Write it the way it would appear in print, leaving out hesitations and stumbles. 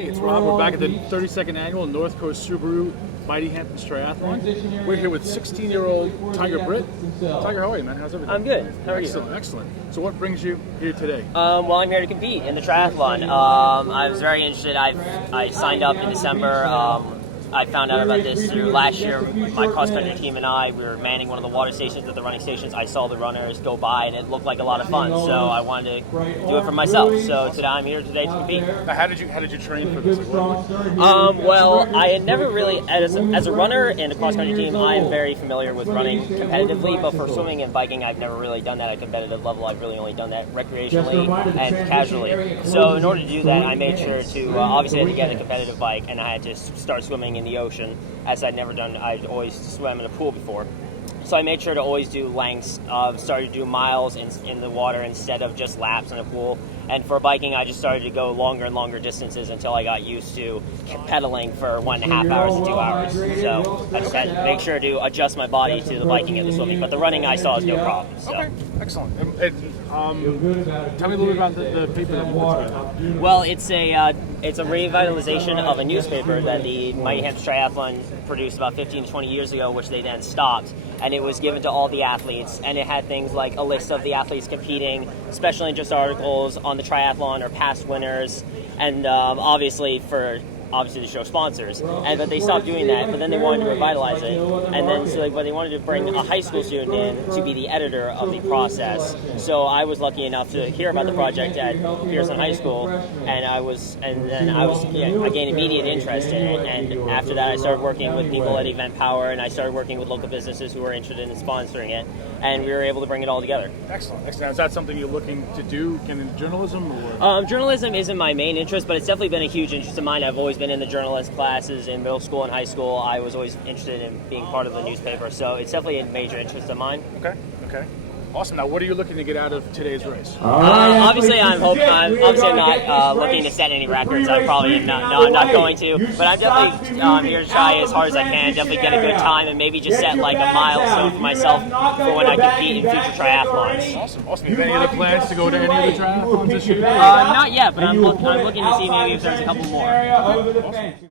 Hey, it's Rob. We're back at the 32nd annual North Coast Subaru Mighty Hamptons Triathlon. We're here with 16-year-old Tiger Britt. Tiger, how are you, man? How's everything? I'm good. How are you? Excellent, excellent. So what brings you here today? Well, I'm here to compete in the triathlon. I was very interested. I signed up in December. I found out about this through last year. My cross-country team and we were manning one of the water stations at the running stations. I saw the runners go by, and it looked like a lot of fun. So I wanted to do it for myself. So today I'm here today to compete. Now, how did you train for this? Well, I had never really, as a runner and a cross-country team, I am very familiar with running competitively. But for swimming and biking, I've never really done that at a competitive level. I've really only done that recreationally and casually. So in order to do that, I made sure to obviously I had to get a competitive bike, and I had to start swimming in the ocean, as I'd never done. I'd always swam in a pool before. So I made sure to always do lengths, started to do miles in the water instead of just laps in a pool. And for biking, I just started to go longer and longer distances until I got used to pedaling for 1.5 hours to 2 hours. So I just had to make sure to adjust my body to the biking and the swimming. But the running I saw is no problem. So. Okay, excellent. Tell me a little bit about the paper that you put together. Well, it's a revitalization of a newspaper that the Mighty Hamptons Triathlon produced about 15 to 20 years ago, which they then stopped. And it was given to all the athletes, and it had things like a list of the athletes competing, special interest articles on the triathlon or past winners, and obviously to show sponsors. But they stopped doing that, but then they wanted to revitalize it. And then but they wanted to bring a high school student in to be the editor of the process. So I was lucky enough to hear about the project at Pearson High School, and I gained immediate interest in it. And after that, I started working with people at Event Power, and I started working with local businesses who were interested in sponsoring it, and we were able to bring it all together. Excellent. Excellent. Is that something you're looking to do in journalism? Or? Journalism isn't my main interest, but it's definitely been a huge interest of mine. I've always been in the journalist classes in middle school and high school. I was always interested in being part of the newspaper, so it's definitely a major interest of mine. Okay. Awesome. Now, what are you looking to get out of today's race? Obviously, I'm not looking to set any records. I'm not going to. But I'm definitely here to try as hard as I can. Definitely get a good time, and maybe just set like a milestone for myself for when I compete in future triathlons. Awesome. Do you have any other plans to go to any other triathlons this year? Not yet, but I'm looking to see maybe if there's a couple more. Awesome.